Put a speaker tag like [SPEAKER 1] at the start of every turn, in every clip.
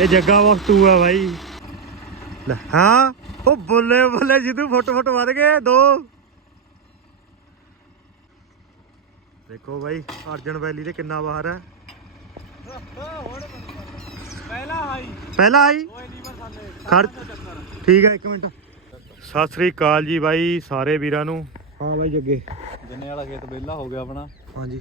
[SPEAKER 1] ਇਹ ਜੱਗਾ ਵਸਤੂ ਆ ਬਾਈ। ਲੈ ਹਾਂ ਉਹ ਬੁੱਲੇ ਬੁੱਲੇ ਜਿੱਦੂ ਫੁੱਟ ਫੁੱਟ ਵੱਧ ਗਏ ਦੋ। ਦੇਖੋ ਬਾਈ ਅਰਜਨ ਵੈਲੀ ਦੇ ਕਿੰਨਾ ਬਾਹਰ ਹੈ
[SPEAKER 2] ਪਹਿਲਾ ਹਾਈ।
[SPEAKER 1] ਪਹਿਲਾ ਆਈ ਖੜ ਠੀਕ ਹੈ ਇੱਕ ਮਿੰਟ। ਸਤਿ ਸ੍ਰੀ ਅਕਾਲ ਜੀ ਬਾਈ ਸਾਰੇ ਵੀਰਾਂ ਨੂੰ। ਹਾਂ ਬਾਈ ਜੱਗੇ।
[SPEAKER 2] ਜਿੰਨੇ ਵਾਲਾ ਖੇਤ ਵਿਹਲਾ ਹੋ ਗਿਆ ਆਪਣਾ।
[SPEAKER 1] ਹਾਂਜੀ।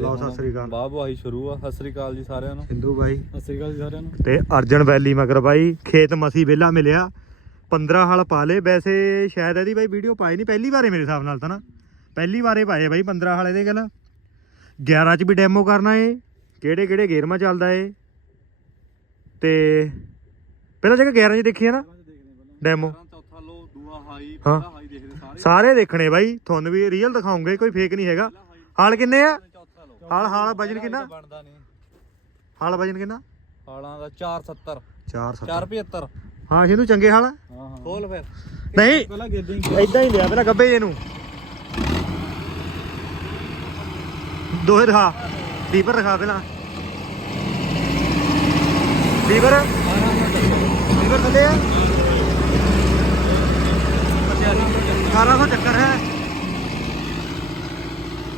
[SPEAKER 1] ਲਓ ਸਤਿ ਸ੍ਰੀ ਅਕਾਲ।
[SPEAKER 2] ਬੁਆਹੀ ਸ਼ੁਰੂ ਆ। ਸਤਿ ਸ੍ਰੀ ਅਕਾਲ ਜੀ ਸਾਰਿਆਂ ਨੂੰ।
[SPEAKER 1] ਹਿੰਦੂ ਬਾਈ।
[SPEAKER 2] ਸਤਿ ਸ੍ਰੀ ਅਕਾਲ ਜੀ ਸਾਰਿਆਂ ਨੂੰ।
[SPEAKER 1] ਤੇ ਅਰਜਨ ਵੈਲੀ ਮਗਰ ਬਾਈ ਖੇਤ ਮਸੀ ਵਿਹਲਾ ਮਿਲਿਆ। 15 ਹਲ ਪਾ ਲੇ ਵੈਸੇ ਸ਼ਾਇਦ ਇਹਦੀ ਬਾਈ ਵੀਡੀਓ ਪਾਈ ਨਹੀਂ ਪਹਿਲੀ ਵਾਰੇ ਮੇਰੇ ਹਿਸਾਬ ਨਾਲ ਤਾਂ ਨਾ। ਪਹਿਲੀ ਵਾਰੇ ਪਾਏ ਬਾਈ 15 ਹਲ ਇਹਦੇ ਗੱਲ। 11 ਚ ਵੀ ਡੈਮੋ ਕਰਨਾ ਏ। ਕਿਹੜੇ ਕਿਹੜੇ ਗੇਅਰ ਮਾ ਚੱਲਦਾ ਏ। ਤੇ ਪਹਿਲਾਂ ਜਗ੍ਹਾ 11 ਚ ਦੇਖੀ ਹੈ ਨਾ? ਡੈਮੋ ਹਾਂ।
[SPEAKER 2] ਸਾਰੇ।
[SPEAKER 1] ਦੇਖਣੇ ਬਾਈ। ਤੁਹਾਨੂੰ ਵੀ ਰੀਅਲ ਦਿਖਾਉਂਗੇ ਕੋਈ ਫੇਕ ਨਹੀਂ ਹੈਗਾ। ਹਾਲ ਕਿੰਨੇ ਆ? ਹਾਲ ਹਾਲ ਵਜਨ ਕਿੰਨਾ
[SPEAKER 2] ਬਣਦਾ ਨਹੀਂ।
[SPEAKER 1] ਹਾਲ ਵਜਨ ਕਿੰਨਾ?
[SPEAKER 2] ਹਾਲਾਂ ਦਾ 470
[SPEAKER 1] 4 7
[SPEAKER 2] 475
[SPEAKER 1] ਹਾਂ ਜਿਹਨੂੰ ਚੰਗੇ ਹਾਲ?
[SPEAKER 2] ਹਾਂ ਹਾਂ। ਖੋਲ ਫਿਰ।
[SPEAKER 1] ਨਹੀਂ
[SPEAKER 2] ਪਹਿਲਾਂ
[SPEAKER 1] ਇਦਾਂ ਹੀ ਲਿਆ ਪਹਿਲਾਂ ਗੱਬੇ ਜੇ ਨੂੰ। ਦੋਹੇ ਰਖਾ ਲੀਵਰ ਰਖਾ ਪਹਿਲਾਂ। ਲੀਵਰ? ਲੀਵਰ ਥੱਲੇ ਆ। 1800 ਚੱਕਰ ਹੈ।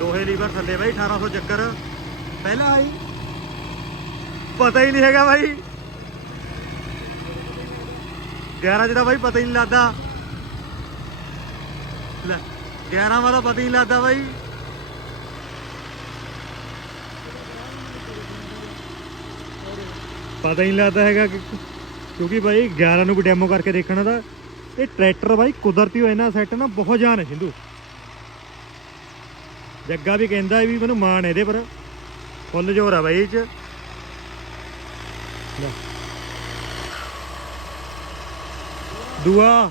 [SPEAKER 1] ਦੋਹੇ ਲੀਵਰ ਥੱਲੇ ਬਾਈ 1800 ਚੱਕਰ। ਪਹਿਲਾਂ ਆਈ। ਪਤਾ ਹੀ ਨਹੀਂ ਹੈਗਾ ਬਾਈ। 11 ਚ ਤਾਂ ਬਾਈ ਪਤਾ ਹੀ ਨਹੀਂ ਲੱਗਦਾ। ਲੈ 11 ਵਾਲਾ ਪਤਾ ਹੀ ਨਹੀਂ ਲੱਗਦਾ ਬਾਈ। ਪਤਾ ਹੀ ਨਹੀਂ ਲੱਗਦਾ ਹੈਗਾ ਕਿਉਂਕਿ ਬਾਈ 11 ਨੂੰ ਵੀ ਡੈਮੋ ਕਰਕੇ ਦੇਖਣਾ ਦਾ ਇਹ ਟਰੈਕਟਰ ਬਾਈ ਕੁਦਰਤੀ ਹੋਇਆ ਨਾ ਸੈੱਟ ਨਾ ਬਹੁਤ ਜਾਨ ਹੈ ਸਿੰਧੂ। ਜੱਗਾ ਵੀ ਕਹਿੰਦਾ ਵੀ ਮੈਨੂੰ ਮਾਣ ਇਹਦੇ ਪਰ। ਫੁੱਲ ਜ਼ੋਰ ਆ ਬਾਈ ਇਹ ਚ। ਲੈ। ਦੂਆ।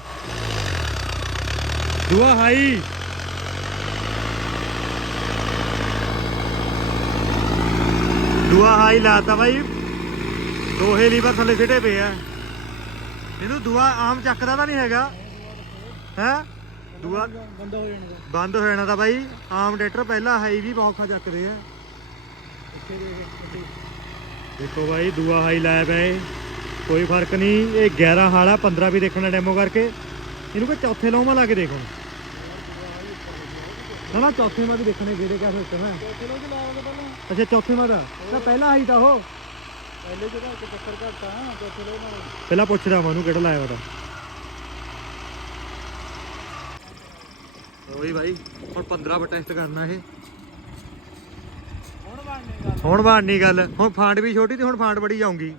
[SPEAKER 1] ਦੂਆ ਹਾਈ। ਦੂਆ ਹਾਈ ਲਾਤਾ ਬਾਈ। ਦੋਹੇ ਲੀਵਰ ਥੱਲੇ ਸਿੱਟੇ ਪਏ ਆ। ਇਹਨੂੰ ਦੂਆ ਆਮ ਚੱਕਦਾ ਤਾਂ ਨਹੀਂ ਹੈਗਾ। ਹੈ? ਦੂਆ
[SPEAKER 2] ਬੰਦ ਹੋ ਜਾਣਗੇ
[SPEAKER 1] ਬੰਦ ਹੋ ਜਾਣਾ ਤਾਂ ਬਾਈ। ਆਮ ਟਰੈਕਟਰ ਪਹਿਲਾਂ ਹਾਈ ਵੀ ਬਹੁਤ ਔਖਾ ਚੱਕਦੇ ਆ। ਦੇਖੋ ਬਾਈ ਦੂਆ ਹਾਈ ਲਾਇਆ ਪਿਆ ਕੋਈ ਫ਼ਰਕ ਨਹੀਂ। ਇਹ 11 ਹਾਲਾ 15 ਵੀ ਦੇਖਣਾ ਡੈਮੋ ਕਰਕੇ। ਇਹਨੂੰ ਕਿ ਚੌਥੇ ਲਾਉਮਾ ਲਾ ਕੇ ਦੇਖੋ। ਨਾ ਨਾ ਚੌਥੇ ਮਾ ਵੀ ਦੇਖਣੇ ਜਿਹੜੇ ਕਿਆ ਸਿਸਟਮ ਹੈ
[SPEAKER 2] ਪਹਿਲਾਂ।
[SPEAKER 1] ਅੱਛਾ ਚੌਥੇ ਮਾ ਦਾ। ਤਾਂ ਪਹਿਲਾ ਹਾਈ ਤਾਂ ਉਹ।
[SPEAKER 2] ਪਹਿਲੇ ਜਿਹੜਾ ਇੱਕ ਚੱਕਰ ਘੱਟ ਤੇ ਚਲੋ ਨਾਲ
[SPEAKER 1] ਪਹਿਲਾਂ ਪੁੱਛਦਾ ਮੈਂ ਉਹਨੂੰ ਕਿਹੜਾ ਲਾਇਆ ਉਹਦਾ। ਓਏ ਭਾਈ ਹੁਣ 15 ਪਰ ਟੈਸਟ ਕਰਨਾ ਇਹ।
[SPEAKER 2] ਹੁਣ ਬਣਨੇ ਗੱਲ।
[SPEAKER 1] ਹੁਣ ਬਾਣਨੀ ਗੱਲ। ਹੁਣ ਫਾਂਡ ਵੀ ਛੋਟੀ ਤੇ ਹੁਣ ਫਾਂਡ ਬੜੀ ਜਾਊਂਗੀ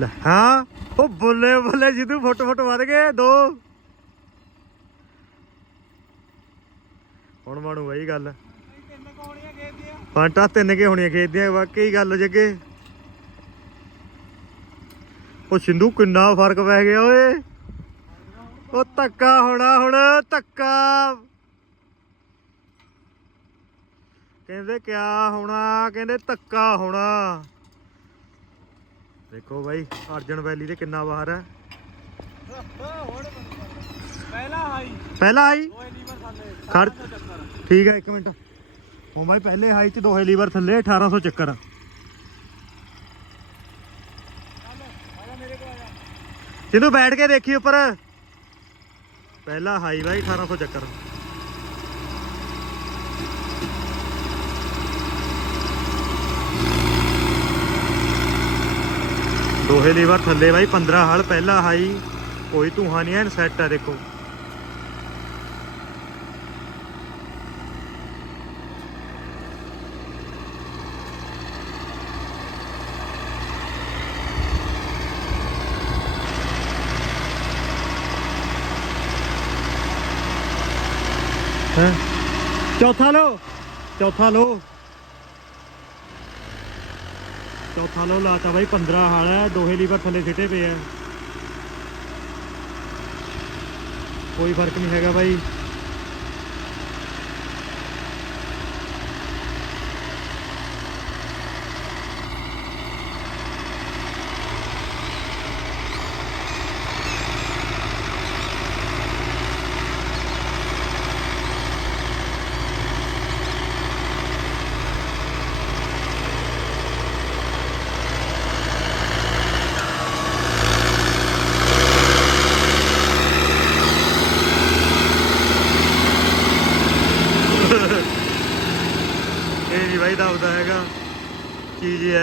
[SPEAKER 1] ਲੈ ਹਾਂ ਉਹ ਬੁੱਲੇ ਬੁੱਲੇ ਜਿੱਦੂ ਫੁੱਟ ਫੁੱਟ ਵੱਧ ਗਏ ਦੋ। ਹੁਣ ਮਾਣੂ ਬਾਈ ਗੱਲ।
[SPEAKER 2] ਖੇਤ ਦੀਆਂ।
[SPEAKER 1] ਫਾਂਟਾ ਤਿੰਨ ਕੇ ਹੋਣੀਆਂ ਖੇਡਦੀਆਂ ਵਾਕਈ ਗੱਲ ਜੱਗੇ। ਉਹ ਸਿੰਧੂ ਕਿੰਨਾ ਫ਼ਰਕ ਪੈ ਗਿਆ ਓਏ। ਉਹ ਧੱਕਾ ਹੋਣਾ ਹੁਣ ਧੱਕਾ। ਕਹਿੰਦੇ ਕਿਆ ਹੋਣਾ ਕਹਿੰਦੇ ਧੱਕਾ ਹੋਣਾ। ਦੇਖੋ ਬਾਈ ਅਰਜਨ ਵੈਲੀ ਦੇ ਕਿੰਨਾ ਬਾਹਰ ਹੈ।
[SPEAKER 2] ਪਹਿਲਾ ਹਾਈ।
[SPEAKER 1] ਪਹਿਲਾ ਖੜ
[SPEAKER 2] ਚੱਕਰ।
[SPEAKER 1] ਠੀਕ ਹੈ ਇੱਕ ਮਿੰਟ। ਹੁਣ ਬਾਈ ਪਹਿਲੇ ਹਾਈ ਚ ਦੋਹੇ ਲੀਵਰ ਥੱਲੇ 1800 ਚੱਕਰ
[SPEAKER 2] ਆਜਾ ਮੇਰੇ ਕੋਲ ਆਜਾ
[SPEAKER 1] ਜਿਹਨੂੰ ਬੈਠ ਕੇ ਦੇਖੀ ਉੱਪਰ। ਪਹਿਲਾ ਹਾਈ ਬਾਈ 1800 ਚੱਕਰ। ਦੋਹੇ ਲੀਵਰ ਥੱਲੇ ਬਾਈ 15 ਹਾਲ, ਪਹਿਲਾ ਹਾਈ ਕੋਈ ਧੂਹਾ ਨਹੀਂ ਐਨ ਸੈੱਟ ਹੈ ਦੇਖੋ ਹੈਂ? ਚੌਥਾ ਲੋ ਚੌਥਾ ਲੋ ਚੌਥਾ ਲੋ ਲਾਤਾ ਬਾਈ 15 ਹਾਲ ਹੈ ਦੋਹੇ ਲੀਵਰ ਥੱਲੇ ਸਿੱਟੇ ਪਏ ਆ। ਕੋਈ ਫ਼ਰਕ ਨਹੀਂ ਹੈਗਾ ਬਾਈ।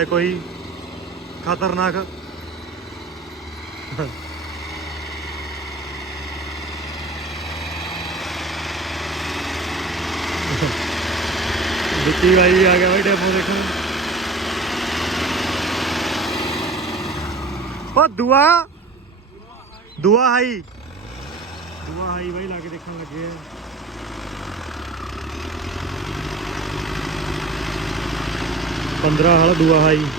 [SPEAKER 1] है कोई खतरनाक? बिक्की भाई आ गया भाई डेमो देखो ओ, दुआ। दुआ हाई। दुआ हाई भाई, लाके देखने लगे हैं। 15 ਵਾਲਾ ਦੂਆ ਹਾਈ।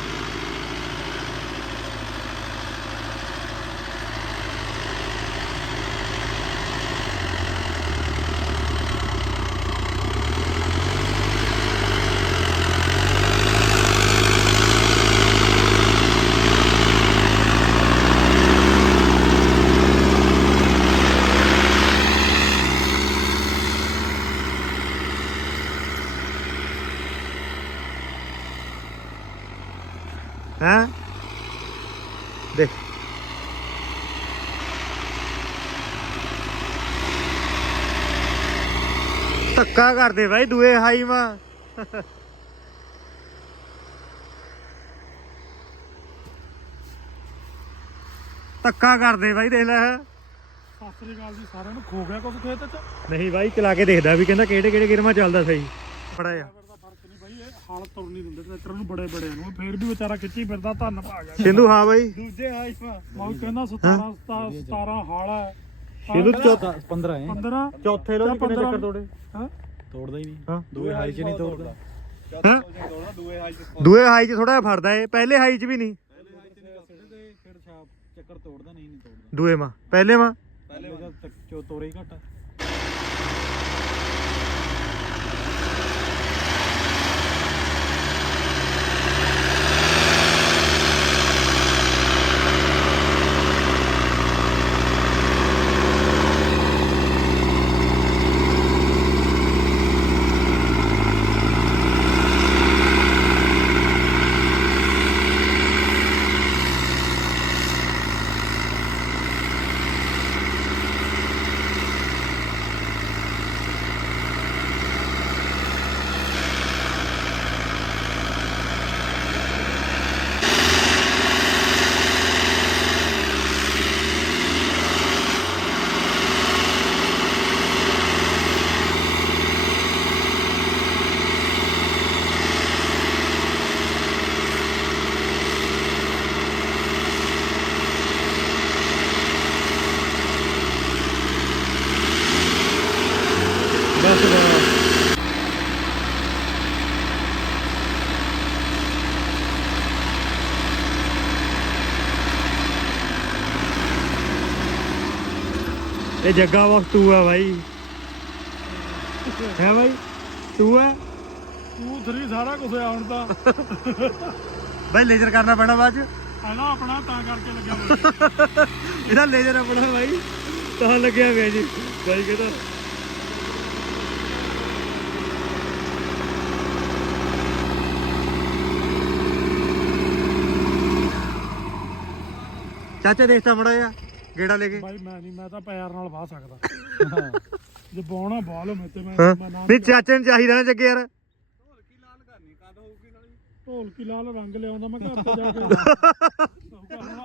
[SPEAKER 1] ਧੱਕਾ ਕਰਦੇ ਬਾਈ ਦੂਏ ਹਾਈ ਮਾ। ਧੱਕਾ ਕਰਦੇ ਬਾਈ ਦੇਖ ਲੈ।
[SPEAKER 2] ਸਤਿ ਸ੍ਰੀ ਅਕਾਲ ਜੀ ਸਾਰਿਆਂ ਨੂੰ ਖੋ ਗਿਆ ਕੁਝ ਖੇਤ ਚ?
[SPEAKER 1] ਨਹੀਂ ਬਾਈ ਚਲਾ ਕੇ ਦੇਖਦਾ ਵੀ ਕਹਿੰਦਾ ਕਿਹੜੇ ਕਿਹੜੇ ਗਿਰਮਾ ਚੱਲਦਾ ਸਹੀ। ਬੜਾ ਆ
[SPEAKER 2] ਫਿਰ ਦਾ ਫ਼ਰਕ ਨਹੀਂ ਬਾਈ ਇਹ ਹਾਲ ਤੁਰ ਨਹੀਂ ਦਿੰਦੇ ਟਰੈਕਟਰ ਨੂੰ ਬੜੇ ਬੜੇ ਨੂੰ। ਫੇਰ ਵੀ ਵਿਚਾਰਾ ਖਿੱਚੀ ਫਿਰਦਾ ਧੰਨ ਭਾਗਾ
[SPEAKER 1] ਸਿੰਧੂ ਹਾਂ ਬਾਈ।
[SPEAKER 2] ਦੂਜੇ ਹਾਈ ਮੈਂ ਕਹਿੰਦਾ 17 17 ਹਾਲ ਹੈ
[SPEAKER 1] ਸਿੰਧੂ ਚੌਥਾ
[SPEAKER 3] 15 ਹੈ।
[SPEAKER 2] 15
[SPEAKER 1] ਚੌਥੇ ਲੋ ਕਿੰਨੇ ਚੱਕਰ ਤੋੜੇ?
[SPEAKER 2] ਹਾਂ।
[SPEAKER 3] ਤੋੜਦਾ ਹੀ ਨਹੀਂ।
[SPEAKER 1] ਹਾਂ।
[SPEAKER 3] ਦੂਏ ਹਾਈ ਚ ਨਹੀਂ ਤੋੜਦਾ।
[SPEAKER 1] ਹਾਂ? ਦੂਏ ਹਾਈ 'ਚ ਥੋੜਾ ਜਿਹਾ ਫੜਦਾ ਏ ਪਹਿਲੇ ਹਾਈ 'ਚ ਵੀ ਨਹੀਂ।
[SPEAKER 3] ਫਿਰ ਛਾਪ ਚੱਕਰ ਤੋੜਦਾ ਨਹੀਂ ਨਹੀਂ ਤੋੜਦਾ।
[SPEAKER 1] ਦੂਏ ਮਾ ਪਹਿਲੇ ਮਾ
[SPEAKER 3] ਪਹਿਲੇ ਤਾਂ ਚੋ ਤੋਰੇ ਹੀ ਘੱਟ
[SPEAKER 1] ਬਸ ਬਸ ਇਹ ਜੱਗਾ ਵਕਤ ਤੂੰ ਆ ਬਾਈ। ਹੈ ਬਾਈ? ਤੂੰ ਆ?
[SPEAKER 2] 2 3 ਸਾਰਾ ਕੁਝ ਆ ਹੁਣ ਤਾਂ।
[SPEAKER 1] ਬਾਈ ਲੇਜ਼ਰ ਕਰਨਾ ਪੈਣਾ ਬਾਅਦ ਚ?
[SPEAKER 2] ਪਹਿਲਾਂ ਆਪਣਾ ਤਾਂ ਕਰਕੇ ਲੱਗਿਆ ਹੋਇਆ।
[SPEAKER 1] ਇਹਦਾ ਲੇਜ਼ਰ ਆਪਣਾ ਬਾਈ। ਤਾਂ ਲੱਗਿਆ ਪਿਆ ਜੀ। ਬਾਈ ਕਹਿੰਦਾ ਚਾਚਾ ਦੇਖਤਾ ਮੜਾ ਜਾ ਗੇੜਾ ਲੈ ਕੇ?
[SPEAKER 2] ਬਾਈ ਮੈਂ ਨਹੀਂ ਮੈਂ ਤਾਂ ਪੈਰ ਨਾਲ ਵਾਹ ਸਕਦਾ। ਜੇ ਬਾਉਣਾ ਬਾਹ ਲਓ ਮੈਂ ਤੇ ਮੈਂ
[SPEAKER 1] ਹਾਂ।
[SPEAKER 2] ਮੈਂ ਨਾ
[SPEAKER 1] ਨਹੀਂ ਚਾਚੇ ਨੂੰ ਚਾਹੀਦਾ ਨਾ ਜੱਗੇ ਯਾਰ।
[SPEAKER 2] ਢੋਲਕੀ ਲਾਲ ਰੰਗ ਲਿਆਉਂਦਾ ਮੈਂ ਘਰ ਤੇ ਜਾ ਕੇ।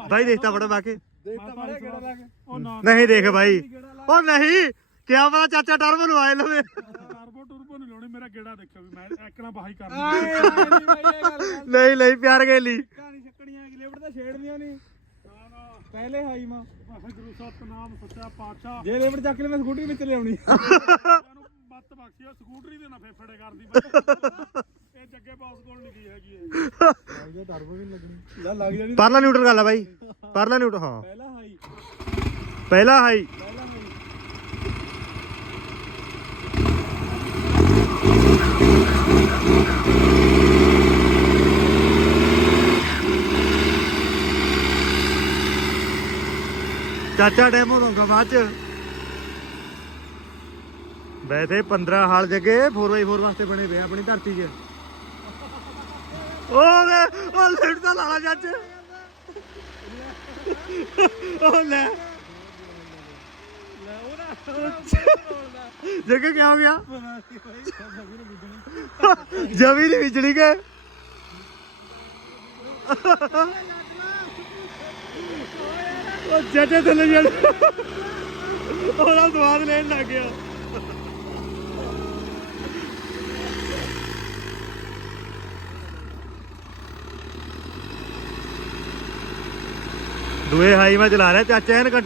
[SPEAKER 1] ਬਾਈ ਦੇਖਤਾ ਮੜਾ ਬਾਕੇ
[SPEAKER 2] ਦੇਖਤਾ ਮਾਰੇ ਕਿਹੜਾ ਲਾ ਕੇ? ਉਹ ਨਾ
[SPEAKER 1] ਨਹੀਂ ਦੇਖ ਬਾਈ। ਉਹ ਨਹੀਂ ਕਿਆ ਪਤਾ ਚਾਚਾ ਟਰਮ ਨੂੰ ਆਏ ਲਵੇ।
[SPEAKER 2] ਟਰਬੋ ਟੁਰਬੋ ਨਹੀਂ ਲਾਉਣੀ ਮੇਰਾ ਗੇੜਾ ਦੇਖਿਓ ਵੀ ਮੈਂ ਐਕਣਾ ਬਾਹੀ ਕਰਨੀ।
[SPEAKER 1] ਨਹੀਂ ਨਹੀਂ ਪਿਆਰ ਗੇਲੀ।
[SPEAKER 2] ਕਹਾਣੀ ਛੱਕਣੀਆਂ ਗਿਲੇਵਟ ਤਾਂ ਛੇੜਨੀਆਂ ਨਹੀਂ ਪਹਿਲੇ ਹਾਈ ਮਾ। ਵਾਹਿਗੁਰੂ ਸਤਨਾਮ ਸੱਚਾ ਪਾਤਸ਼ਾਹ। ਜੇ ਲੇਵਟ ਚੱਕ ਲੈ ਮੈਂ ਸਕੂਟਰੀ ਵਿੱਚ ਲਿਆਉਣੀ। ਇਹਨੂੰ ਬੱਤ ਬਖਸ਼ਿਆ ਸਕੂਟਰੀ ਦੇ ਨਾ ਫੇਫੜੇ ਕਰਦੀ। ਬਾਈ। ਇਹ ਜੱਗੇ ਬਾਸ ਕੋਲ ਨਹੀਂ ਗਈ ਹੈਗੀ ਇਹ।
[SPEAKER 3] ਟਰਬੋ ਵੀ ਲੱਗਣੀ।
[SPEAKER 2] ਲੈ ਲੱਗ ਜਾਣੀ।
[SPEAKER 1] ਪਰਲਾ ਨਿਊਟਰ ਕਰ ਲੈ ਬਾਈ। ਪਰਲਾ ਨਿਊਟਰ ਹਾਂ।
[SPEAKER 2] ਪਹਿਲਾ ਹਾਈ
[SPEAKER 1] ਪਹਿਲਾ ਹਾਈ
[SPEAKER 2] ਪਹਿਲਾ ਹਾਈ
[SPEAKER 1] ਚਾਚਾ ਡੈਮੋ ਦਊਂਗਾ ਬਾਅਦ ਚ। ਵੈਸੇ 15 ਹਾਲ ਜਗੇ 4x4 ਵਾਸਤੇ ਬਣੇ ਪਏ ਆਪਣੀ ਧਰਤੀ 'ਚ। ਉਹ ਉਹ ਲੈਟ ਦਾ ਲਾਲਾ ਚਾਚੇ ਉਹ ਲੈ। ਜਗੇ ਕੀ ਹੋ ਗਿਆ? ਜਵੀ ਨਹੀਂ ਵਿਚੜੀ ਗਏ ਉਹ ਜੱਜੇ ਥੱਲੇ ਜੜ ਉਹਦਾ ਸਵਾਦ ਲੈਣ ਲੱਗ ਗਿਆ। ਦੂਏ ਹਾਈ ਮੈਂ ਚਲਾ ਰਿਹਾ ਚਾਚਾ ਇਹਨ ਕੱਟ।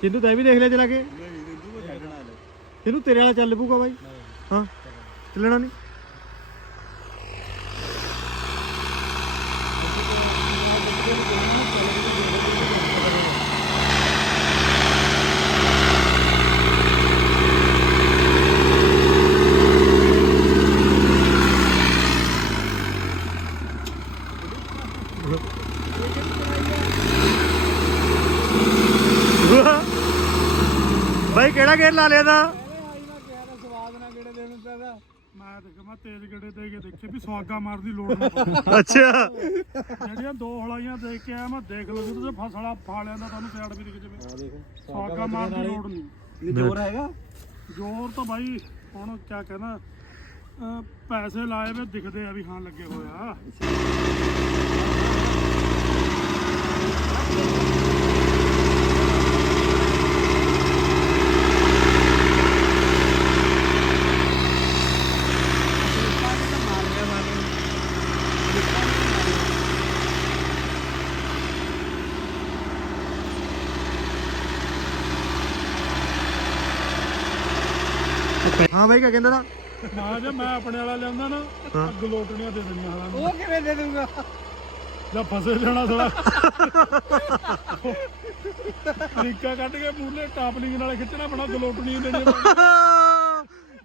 [SPEAKER 1] ਸਿੰਧੂ ਤੈਂ ਵੀ ਦੇਖ ਲਿਆ ਚਲਾ ਕੇ? ਸਿੰਧੂ ਤੇਰੇ ਵਾਲਾ ਚੱਲ ਪੂਗਾ ਬਾਈ। ਹਾਂ ਚੱਲਣਾ ਨਹੀਂ। ਬਾਈ ਕਿਹੜਾ ਗੇਟ ਲਾ ਲਿਆ ਦਾ
[SPEAKER 2] ਸਵਾਦ ਨਾ ਕਿਹੜੇ ਦੇਣ ਦਾ ਮੈਂ ਤੇ ਮੈਂ ਤੇਜ਼ ਗੜੇ ਦੇ ਕੇ ਦੇਖੇ ਵੀ ਸਵਾਗਾ ਮਾਰਨ ਲੋੜ ਨਹੀਂ
[SPEAKER 1] ਅੱਛਾ।
[SPEAKER 2] ਜਿਹੜੀਆਂ ਦੋ ਹਲਾਈਆਂ ਦੇਖ ਕੇ ਆਇਆ ਮੈਂ ਦੇਖ ਲਓ ਜਦੋਂ ਫਸਲਾ ਫਾ ਲਿਆਂਦਾ ਤੁਹਾਨੂੰ ਸਿਆੜ ਵੀ ਦਿਖ ਜਵੇ।
[SPEAKER 3] ਆ ਦੇਖ
[SPEAKER 2] ਸਵਾਗਾ ਮਾਰਨ ਦੀ ਲੋੜ ਨਹੀਂ।
[SPEAKER 3] ਇਹ ਜ਼ੋਰ ਹੈਗਾ?
[SPEAKER 2] ਜ਼ੋਰ ਤਾਂ ਬਾਈ ਹੁਣ ਕਿਆ ਕਹਿਣਾ ਪੈਸੇ ਲਾਏ ਵੇ ਦਿਖਦੇ ਆ ਵੀ ਹਾਂ ਲੱਗੇ ਹੋਇਆ।
[SPEAKER 1] ਹਾਂ ਬਾਈ ਕਿਆ ਕਹਿੰਦਾ ਦਾ
[SPEAKER 2] ਮੈਂ ਜੇ ਮੈਂ ਆਪਣੇ ਵਾਲਾ ਲਿਆਉਂਦਾ ਨਾ
[SPEAKER 1] ਹਾਂ।
[SPEAKER 2] ਗਲੋਟਣੀਆਂ ਦੇ ਦੇਣੀਆਂ ਹਾਲਾਂ ਨੂੰ।
[SPEAKER 3] ਉਹ ਕਿਵੇਂ ਦੇ ਦੂੰਗਾ
[SPEAKER 2] ਜਾਂ ਫਸੇ ਜਾਣਾ ਥੋੜਾ ਤਰੀਕਾ ਕੱਢ ਕੇ ਮੂਲੇ ਟਾਪਲਿੰਗ ਨਾਲ ਖਿੱਚਣਾ ਬਣਾ ਗਲੋਟਣੀ ਦੇਣੀ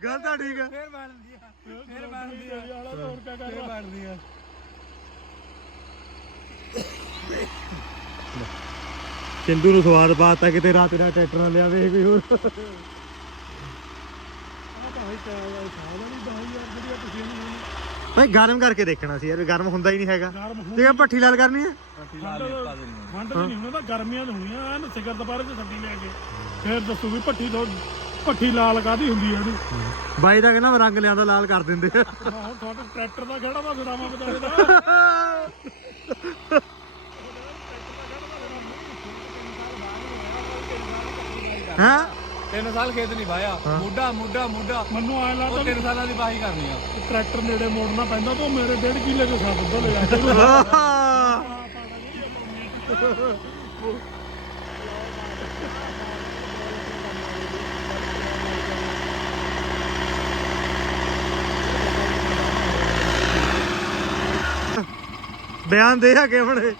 [SPEAKER 1] ਗੱਲ ਤਾਂ ਠੀਕ ਹੈ
[SPEAKER 3] ਫੇਰ ਬਣਦੀ ਆ।
[SPEAKER 2] ਫੇਰ ਬਣਦੀ ਆ। ਵਾਲਾ ਤਾਂ ਹੋਰ ਕਿਆ
[SPEAKER 3] ਫੇਰ
[SPEAKER 2] ਕਰਨਾ
[SPEAKER 3] ਬਣਦੀ ਆ।
[SPEAKER 1] ਸਿੰਧੂ ਨੂੰ ਸਵਾਦ ਪਾਤਾ ਕਿਤੇ ਰਾਤ ਦਾ ਟਰੈਕਟਰ ਨਾਲ ਲਿਆਵੇ ਕੋਈ ਹੋਰ।
[SPEAKER 2] ਸਾਹ ਵਾਲੀ ਜਿਹੜੀ ਤੁਸੀਂ ਇਹਨੂੰ
[SPEAKER 1] ਭਾਈ ਗਰਮ ਕਰਕੇ ਦੇਖਣਾ ਸੀ ਯਾਰ ਵੀ ਗਰਮ ਹੁੰਦਾ ਹੀ ਨਹੀਂ ਹੈਗਾ।
[SPEAKER 2] ਗਰਮ ਹੋ
[SPEAKER 1] ਤੇ ਭੱਠੀ ਲਾਲ ਕਰਨੀ ਹੈ
[SPEAKER 2] ਠੰਡ ਨਹੀਂ ਤਾਂ ਗਰਮੀਆਂ ਚ ਹੋਣੀਆਂ ਐਨ ਸਿਗਰ ਦੁਪਹਿਰੇ ਚ ਛੱਡੀ ਲੈ ਕੇ। ਫੇਰ ਦੱਸੋ ਵੀ ਭੱਠੀ ਤੋਂ ਭੱਠੀ ਲਾਲ ਕਾਦੀ ਹੁੰਦੀ ਹੈ ਇਹਦੀ?
[SPEAKER 1] ਬਾਈ ਦਾ ਕਹਿੰਦਾ ਰੰਗ ਲਿਆਂਦਾ ਲਾਲ ਕਰ ਦਿੰਦੇ ਆ।
[SPEAKER 2] ਹੁਣ ਤੁਹਾਡੇ ਟਰੈਕਟਰ ਦਾ ਖੜਾ ਵਾ ਵਿਰਾਮਾ ਬਤਾਲੇ ਦਾ
[SPEAKER 1] ਹਾਂ?
[SPEAKER 3] ਤਿੰਨ ਸਾਲ ਖੇਤ ਨਹੀਂ ਵਾਇਆ ਮੁੱਢਾ ਮੁੱਢਾ ਮੁੱਢਾ।
[SPEAKER 2] ਮੈਨੂੰ ਆਇਆ
[SPEAKER 3] ਉਹ
[SPEAKER 2] ਲੱਗਦਾ
[SPEAKER 3] ਤਿੰਨ ਸਾਲਾਂ ਦੀ ਵਾਹੀ ਕਰਨੀ ਆ।
[SPEAKER 2] ਟਰੈਕਟਰ ਨੇੜੇ ਮੋੜਨਾ ਪੈਂਦਾ ਤਾਂ ਉਹ ਮੇਰੇ ਡੇਢ ਕਿੱਲੇ ਦੇ ਸਾਥ ਉੱਧਰ ਲੈ ਜਾਂਦੇ
[SPEAKER 1] ਬਿਆਨ ਦੇ ਆ ਕੇ ਹੁਣ। ਇਹ।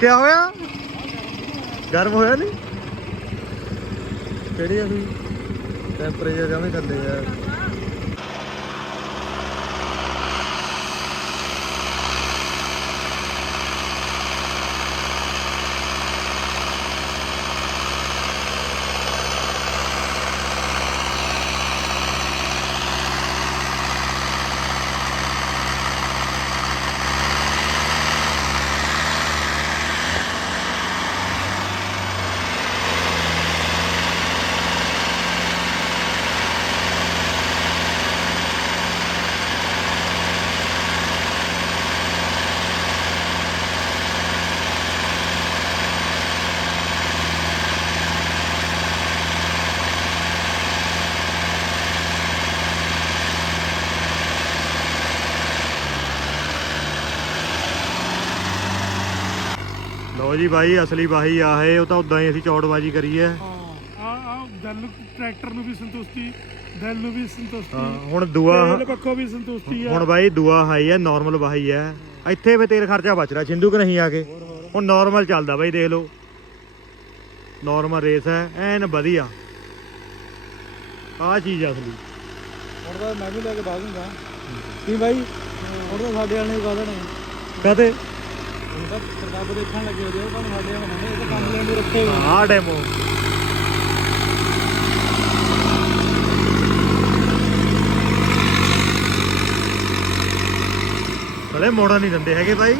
[SPEAKER 1] ਕਿਆ ਹੋਇਆ? ਗਰਮ ਹੋਇਆ ਨਹੀਂ? ਕਿਹੜੀ ਆ ਵੀ ਟੈਂਪਰੇਚਰ ਜਮੇ ਥੱਲੇ ਆ? ਲਓ ਜੀ ਬਾਈ ਅਸਲੀ ਬਾਈ ਆ ਹੈ ਉਹ ਤਾਂ ਉਦਾਂ ਹੀ ਅਸੀਂ ਚੌੜਬਾਜੀ ਕਰੀ ਹੈ
[SPEAKER 2] ਹਾਂ ਆ ਆ ਦਿਲ ਨੂੰ ਟਰੈਕਟਰ ਨੂੰ ਵੀ ਸੰਤੁਸ਼ਟੀ ਦਿਲ ਨੂੰ ਵੀ ਸੰਤੁਸ਼ਟੀ
[SPEAKER 1] ਹਾਂ, ਹੁਣ ਦੂਆ
[SPEAKER 2] ਤੇਲ ਪੱਖੋਂ ਵੀ ਸੰਤੁਸ਼ਟੀ ਆ।
[SPEAKER 1] ਹੁਣ ਬਾਈ ਦੂਆ ਹਾਈ ਹੈ ਨਾਰਮਲ ਬਾਈ ਹੈ ਇੱਥੇ ਵੀ ਤੇਲ ਖਰਚਾ ਬਚ ਰਿਹਾ ਸਿੰਧੂ ਕਿ ਨਹੀਂ ਆ ਕੇ। ਹੁਣ ਨਾਰਮਲ ਚੱਲਦਾ ਬਾਈ ਦੇਖ ਲਓ। ਨਾਰਮਲ ਰੇਸ ਹੈ ਐਨ ਵਧੀਆ। ਆ ਚੀਜ਼ ਅਸਲੀ।
[SPEAKER 3] ਹੁਣ ਤਾਂ ਮੈਂ ਵੀ ਲੈ ਕੇ ਬਾਗੂੰਗਾ ਕੀ ਬਾਈ ਹੁਣ ਤਾਂ ਸਾਡੇ ਵਾਲੇ ਨੇ
[SPEAKER 1] ਕਹਤੇ?
[SPEAKER 3] ਹੁਣ ਤਾਂ ਪ੍ਰਤਾਪ ਦੇਖਣ ਲੱਗੇ ਹੋ ਜੇ, ਉਹ ਕੰਮ ਸਾਡੇ ਵਾਲੇ ਇਹ ਤਾਂ ਕੰਮ ਲੈਣ ਨੂੰ ਰੱਖੇ ਹੋਏ
[SPEAKER 1] ਆ। ਡੈਮੋ। ਬੜੇ ਮੋੜਾ ਨਹੀਂ ਦਿੰਦੇ ਹੈਗੇ ਭਾਈ